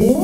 In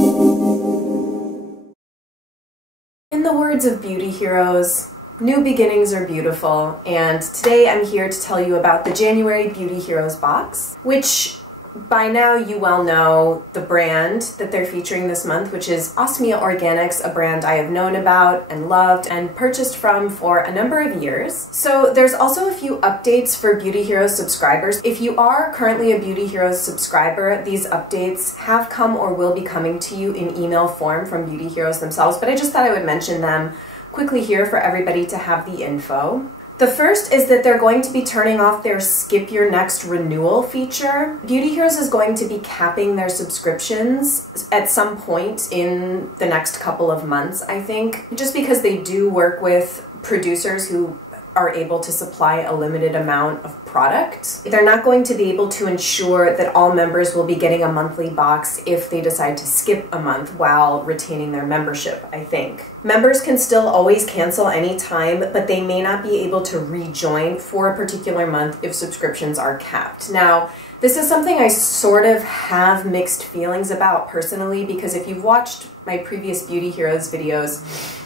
the words of beauty heroes, new beginnings are beautiful, and today I'm here to tell you about the January Beauty Heroes box, which by now you well know the brand that they're featuring this month, which is Osmia Organics, a brand I have known about and loved and purchased from for a number of years. So there's also a few updates for Beauty Heroes subscribers. If you are currently a Beauty Heroes subscriber, these updates have come or will be coming to you in email form from Beauty Heroes themselves, but I just thought I would mention them quickly here for everybody to have the info. The first is that they're going to be turning off their skip your next renewal feature. Beauty Heroes is going to be capping their subscriptions at some point in the next couple of months, I think, just because they do work with producers who are able to supply a limited amount of product. They're not going to be able to ensure that all members will be getting a monthly box if they decide to skip a month while retaining their membership, I think. Members can still always cancel anytime, but they may not be able to rejoin for a particular month if subscriptions are capped. Now, this is something I sort of have mixed feelings about personally, because if you've watched my previous Beauty Heroes videos,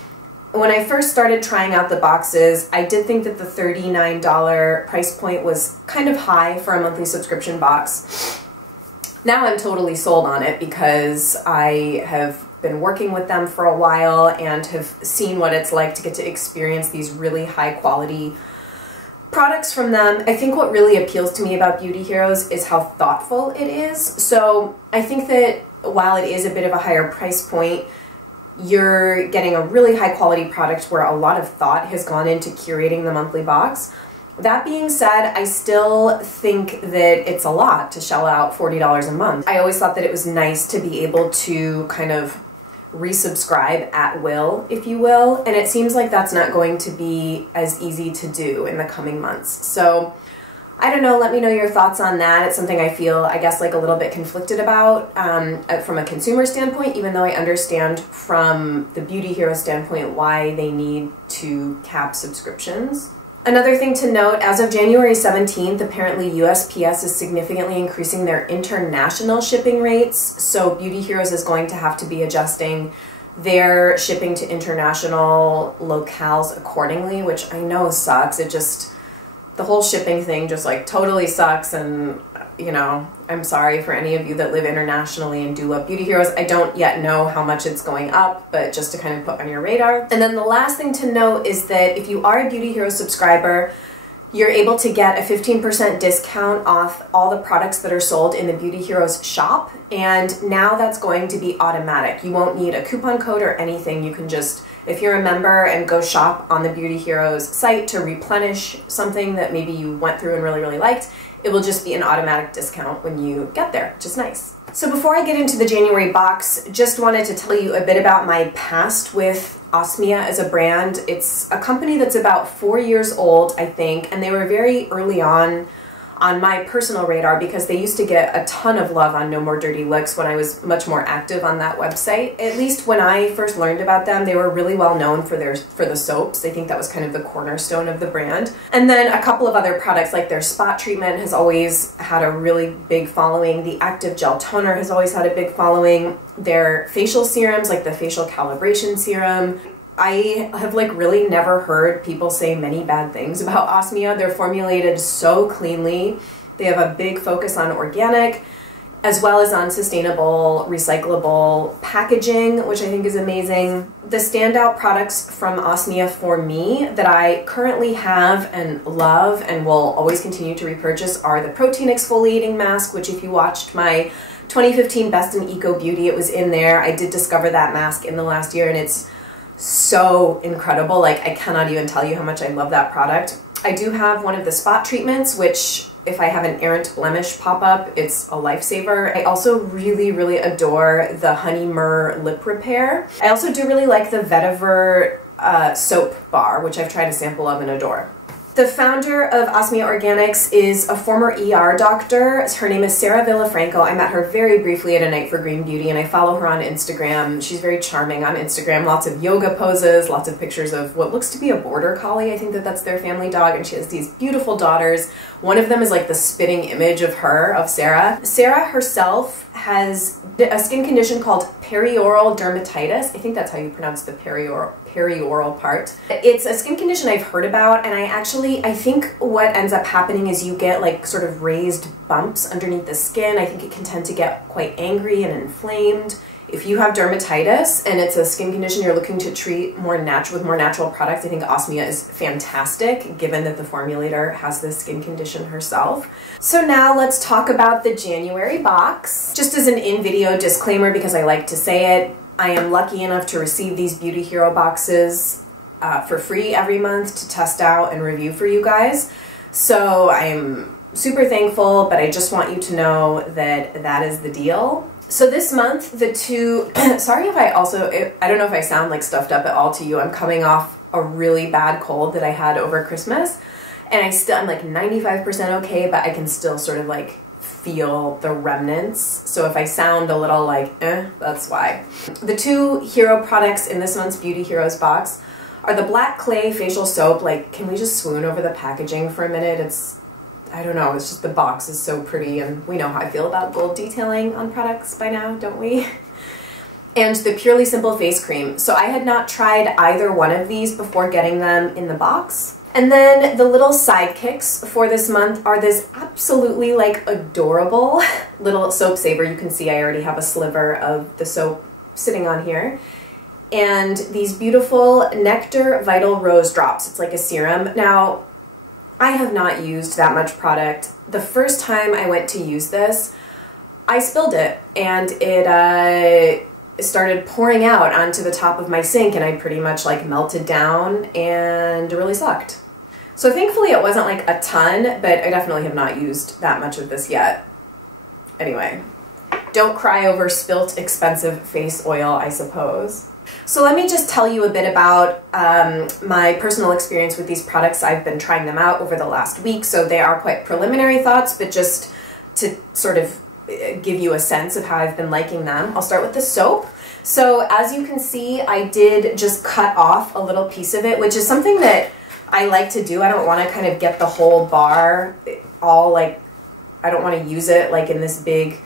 when I first started trying out the boxes, I did think that the $39 price point was kind of high for a monthly subscription box. Now I'm totally sold on it because I have been working with them for a while and have seen what it's like to get to experience these really high quality products from them. I think what really appeals to me about Beauty Heroes is how thoughtful it is. So I think that while it is a bit of a higher price point, you're getting a really high quality product where a lot of thought has gone into curating the monthly box. That being said, I still think that it's a lot to shell out $40 a month. I always thought that it was nice to be able to kind of resubscribe at will, if you will, and it seems like that's not going to be as easy to do in the coming months. So I don't know, let me know your thoughts on that. It's something I feel, I guess, like a little bit conflicted about from a consumer standpoint, even though I understand from the Beauty Hero standpoint why they need to cap subscriptions. Another thing to note, as of January 17th, apparently USPS is significantly increasing their international shipping rates, so Beauty Heroes is going to have to be adjusting their shipping to international locales accordingly, which I know sucks. The whole shipping thing just like totally sucks, and you know, I'm sorry for any of you that live internationally and do love Beauty Heroes. I don't yet know how much it's going up, but just to kind of put on your radar. And then the last thing to note is that if you are a Beauty Heroes subscriber, you're able to get a 15% discount off all the products that are sold in the Beauty Heroes shop, and now that's going to be automatic. You won't need a coupon code or anything. You can just, if you're a member, and go shop on the Beauty Heroes site to replenish something that maybe you went through and really, really liked, it will just be an automatic discount when you get there, which is nice. So before I get into the January box, just wanted to tell you a bit about my past with Osmia as a brand. It's a company that's about 4 years old, I think, and they were very early on my personal radar because they used to get a ton of love on No More Dirty Looks when I was much more active on that website. At least when I first learned about them, they were really well known for the soaps. I think that was kind of the cornerstone of the brand. And then a couple of other products, like their spot treatment has always had a really big following. The active gel toner has always had a big following. Their facial serums, like the facial calibration serum, I have like really never heard people say many bad things about Osmia. They're formulated so cleanly. They have a big focus on organic as well as on sustainable, recyclable packaging, which I think is amazing. The standout products from Osmia for me that I currently have and love and will always continue to repurchase are the protein exfoliating mask, which if you watched my 2015 Best in Eco Beauty, it was in there. I did discover that mask in the last year, and it's so incredible. Like, I cannot even tell you how much I love that product. I do have one of the spot treatments, which if I have an errant blemish pop up, it's a lifesaver. I also really, really adore the Honey Myrrh lip repair. I also do really like the Vetiver soap bar, which I've tried a sample of and adore. The founder of Osmia Organics is a former ER doctor. Her name is Sarah Villafranco. I met her very briefly at A Night for Green Beauty, and I follow her on Instagram. She's very charming on Instagram. Lots of yoga poses, lots of pictures of what looks to be a border collie. I think that that's their family dog, and she has these beautiful daughters. One of them is like the spitting image of her, of Sarah. Sarah herself has a skin condition called perioral dermatitis. I think that's how you pronounce the perioral part. It's a skin condition I've heard about, and I think what ends up happening is you get like sort of raised bumps underneath the skin. I think it can tend to get quite angry and inflamed. If you have dermatitis and it's a skin condition you're looking to treat with more natural products, I think Osmia is fantastic, given that the formulator has this skin condition herself. So now let's talk about the January box. Just as an in-video disclaimer, because I like to say it, I am lucky enough to receive these Beauty Hero boxes for free every month to test out and review for you guys. So I'm super thankful, but I just want you to know that that is the deal. So this month, the two, sorry if I don't know if I sound like stuffed up at all to you. I'm coming off a really bad cold that I had over Christmas, and I'm like 95% okay, but I can still sort of like feel the remnants. So if I sound a little like, that's why. The two hero products in this month's Beauty Heroes box are the Black Clay Facial Soap. Like, can we just swoon over the packaging for a minute? I don't know, it's just the box is so pretty, and we know how I feel about gold detailing on products by now, don't we? And the Purely Simple Face Cream. So I had not tried either one of these before getting them in the box. And then the little sidekicks for this month are this absolutely like adorable little soap saver. You can see I already have a sliver of the soap sitting on here. And these beautiful Nectar Vital Rose Drops. It's like a serum. Now, I have not used that much product. The first time I went to use this, I spilled it, and it started pouring out onto the top of my sink, and I pretty much like melted down and really sucked. So thankfully it wasn't like a ton, but I definitely have not used that much of this yet. Anyway, don't cry over spilt expensive face oil, I suppose. So let me just tell you a bit about my personal experience with these products. I've been trying them out over the last week, so they are quite preliminary thoughts, but just to sort of give you a sense of how I've been liking them. I'll start with the soap. So as you can see, I did just cut off a little piece of it, which is something that I like to do. I don't want to kind of get the whole bar all like, I don't want to use it like in this big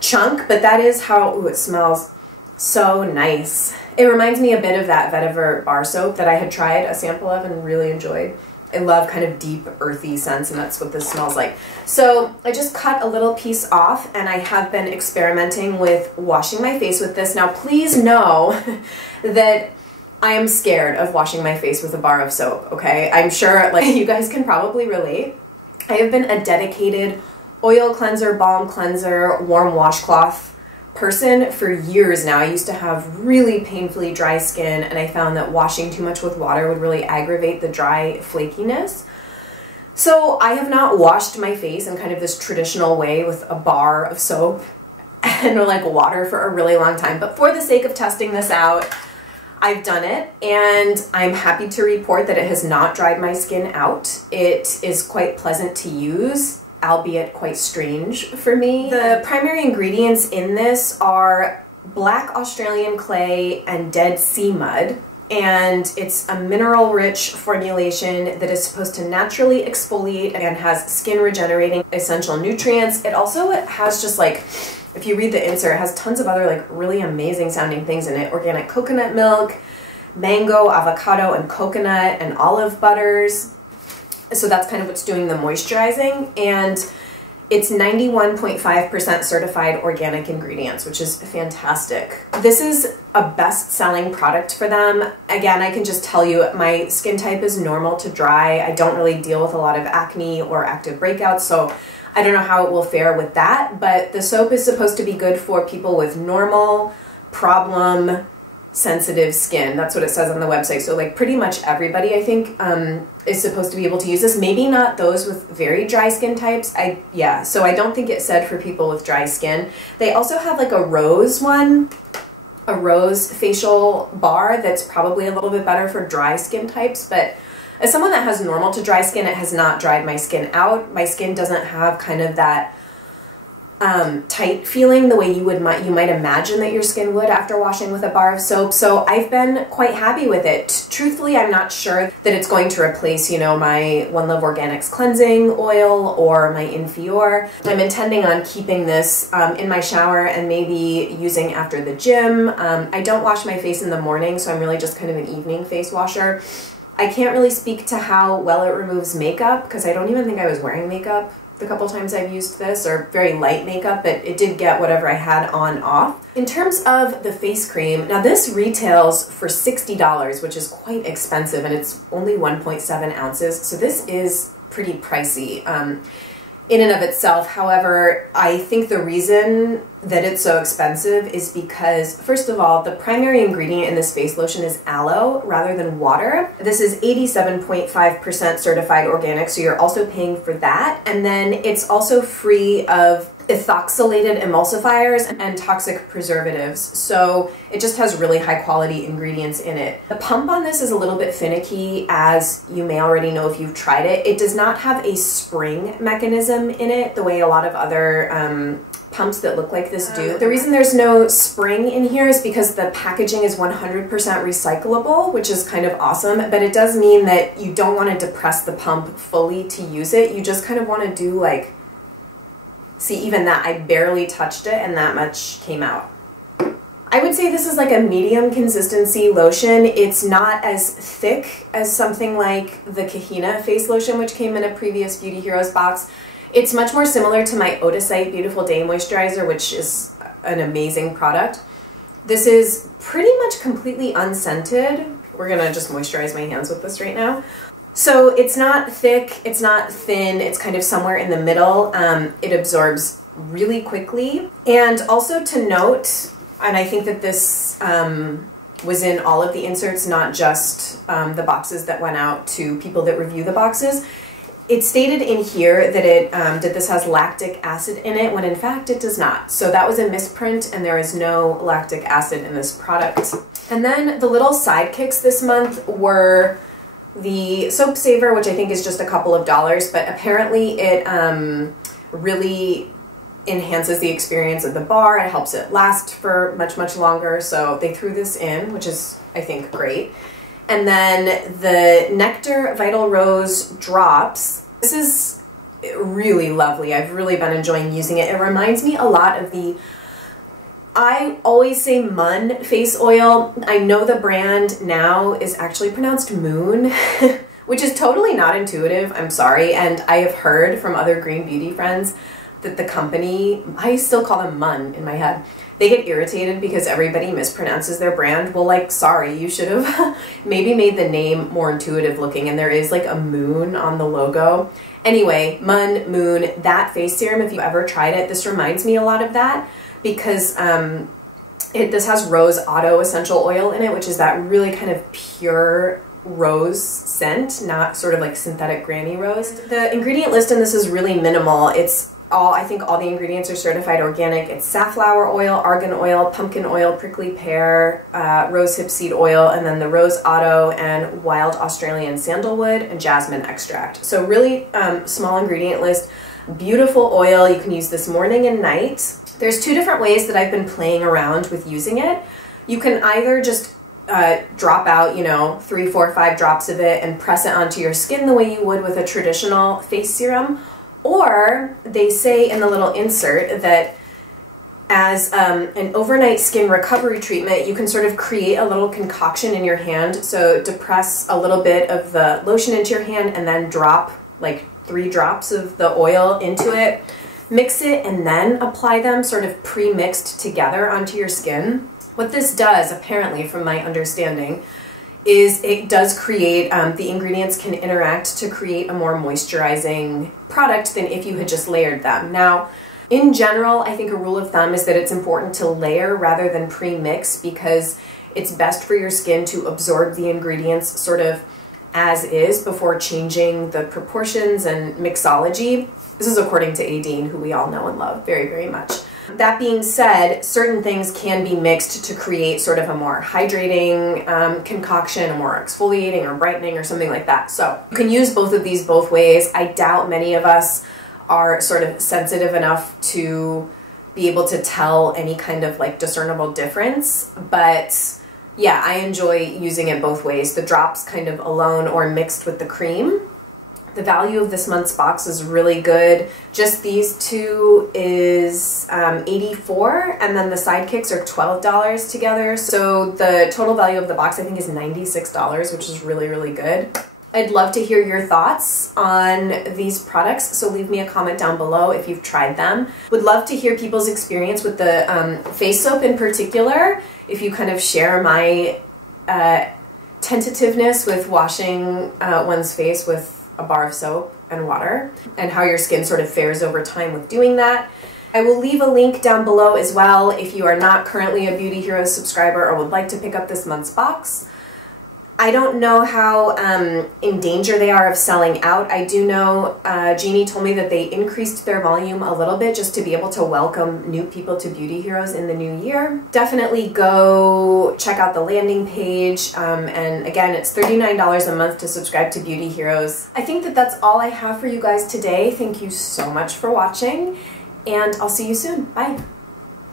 chunk, but that is how, ooh, it smells so nice. It reminds me a bit of that vetiver bar soap that I had tried a sample of and really enjoyed. I love kind of deep earthy scents, and that's what this smells like. So I just cut a little piece off, and I have been experimenting with washing my face with this. Now please know that I am scared of washing my face with a bar of soap, okay? I'm sure like you guys can probably relate. I have been a dedicated oil cleanser, balm cleanser, warm washcloth person for years now. I used to have really painfully dry skin, and I found that washing too much with water would really aggravate the dry flakiness. So I have not washed my face in kind of this traditional way with a bar of soap and like water for a really long time. But for the sake of testing this out, I've done it, and I'm happy to report that it has not dried my skin out. It is quite pleasant to use, albeit quite strange for me. The primary ingredients in this are black Australian clay and Dead Sea mud, and it's a mineral-rich formulation that is supposed to naturally exfoliate and has skin-regenerating essential nutrients. It also has just like, if you read the insert, it has tons of other like really amazing sounding things in it. Organic coconut milk, mango, avocado, and coconut, and olive butters. So that's kind of what's doing the moisturizing, and it's 91.5% certified organic ingredients, which is fantastic. This is a best-selling product for them. Again, I can just tell you my skin type is normal to dry. I don't really deal with a lot of acne or active breakouts, so I don't know how it will fare with that, but the soap is supposed to be good for people with normal, problem, sensitive skin. That's what it says on the website. So like pretty much everybody, I think, is supposed to be able to use this. Maybe not those with very dry skin types. So I don't think it said for people with dry skin. They also have like a rose one, a rose facial bar that's probably a little bit better for dry skin types, but as someone that has normal to dry skin, it has not dried my skin out. My skin doesn't have kind of that tight feeling the way you might imagine that your skin would after washing with a bar of soap. So I've been quite happy with it. Truthfully, I'm not sure that it's going to replace, you know, my One Love Organics cleansing oil or my Infior. I'm intending on keeping this in my shower and maybe using after the gym. I don't wash my face in the morning, so I'm really just kind of an evening face washer. I can't really speak to how well it removes makeup because I don't even think I was wearing makeup the couple times I've used this, or very light makeup, but it did get whatever I had on off. In terms of the face cream, now this retails for $60, which is quite expensive, and it's only 1.7 ounces, so this is pretty pricey in and of itself. However, I think the reason that it's so expensive is because, first of all, the primary ingredient in this face lotion is aloe rather than water. This is 87.5% certified organic, so you're also paying for that. And then it's also free of ethoxylated emulsifiers and toxic preservatives. So it just has really high quality ingredients in it. The pump on this is a little bit finicky, as you may already know if you've tried it. It does not have a spring mechanism in it the way a lot of other pumps that look like this do. The reason there's no spring in here is because the packaging is 100% recyclable, which is kind of awesome, but it does mean that you don't want to depress the pump fully to use it. You just kind of want to do like, see, even that, I barely touched it and that much came out. I would say this is like a medium consistency lotion. It's not as thick as something like the Kahina face lotion, which came in a previous Beauty Heroes box. It's much more similar to my Odacite Beautiful Day Moisturizer, which is an amazing product. This is pretty much completely unscented. We're gonna just moisturize my hands with this right now. So it's not thick, it's not thin, it's kind of somewhere in the middle. It absorbs really quickly. And also to note, and I think that this was in all of the inserts, not just the boxes that went out to people that review the boxes, it stated in here that that this has lactic acid in it, when in fact it does not. So that was a misprint, and there is no lactic acid in this product. And then the little sidekicks this month were the Soap Saver, which I think is just a couple of dollars, but apparently it really enhances the experience of the bar. It helps it last for much, much longer. So they threw this in, which is, I think, great. And then the Nectar Vital Rose Drops. This is really lovely. I've really been enjoying using it. It reminds me a lot of the, I always say Mun face oil. I know the brand now is actually pronounced Moon, which is totally not intuitive. I'm sorry. And I have heard from other green beauty friends that the company, I still call them Mun in my head, they get irritated because everybody mispronounces their brand. Well, like, sorry, you should have maybe made the name more intuitive looking, and there is like a moon on the logo. Anyway, Mun, Moon, that face serum, if you ever tried it, this reminds me a lot of that because this has Rose Auto Essential Oil in it, which is that really kind of pure rose scent, not sort of like synthetic granny rose. The ingredient list in this is really minimal. It's all, I think all the ingredients are certified organic. It's safflower oil, argan oil, pumpkin oil, prickly pear, rosehip seed oil, and then the Rose Auto and wild Australian sandalwood and jasmine extract. So really small ingredient list, beautiful oil. You can use this morning and night. There's two different ways that I've been playing around with using it. You can either just drop out, you know, 3, 4, 5 drops of it and press it onto your skin the way you would with a traditional face serum. Or they say in the little insert that as an overnight skin recovery treatment, you can sort of create a little concoction in your hand. So depress a little bit of the lotion into your hand and then drop like 3 drops of the oil into it. Mix it and then apply them sort of pre-mixed together onto your skin. What this does, apparently from my understanding, is it does create, the ingredients can interact to create a more moisturizing product than if you had just layered them. Now, in general, I think a rule of thumb is that it's important to layer rather than pre-mix because it's best for your skin to absorb the ingredients sort of as is before changing the proportions and mixology. This is according to Adine, who we all know and love very, very much. That being said, certain things can be mixed to create sort of a more hydrating concoction, a more exfoliating or brightening or something like that. So you can use both of these both ways. I doubt many of us are sort of sensitive enough to be able to tell any kind of like discernible difference. But yeah, I enjoy using it both ways, the drops kind of alone or mixed with the cream. The value of this month's box is really good. Just these two is $84, and then the sidekicks are $12 together. So the total value of the box I think is $96, which is really, really good. I'd love to hear your thoughts on these products, so leave me a comment down below if you've tried them. Would love to hear people's experience with the face soap in particular, if you kind of share my tentativeness with washing one's face with a bar of soap and water, and how your skin sort of fares over time with doing that. I will leave a link down below as well if you are not currently a Beauty Heroes subscriber or would like to pick up this month's box. I don't know how in danger they are of selling out. I do know Jeannie told me that they increased their volume a little bit just to be able to welcome new people to Beauty Heroes in the new year. Definitely go check out the landing page. And again, it's $39 a month to subscribe to Beauty Heroes. I think that that's all I have for you guys today. Thank you so much for watching, and I'll see you soon. Bye.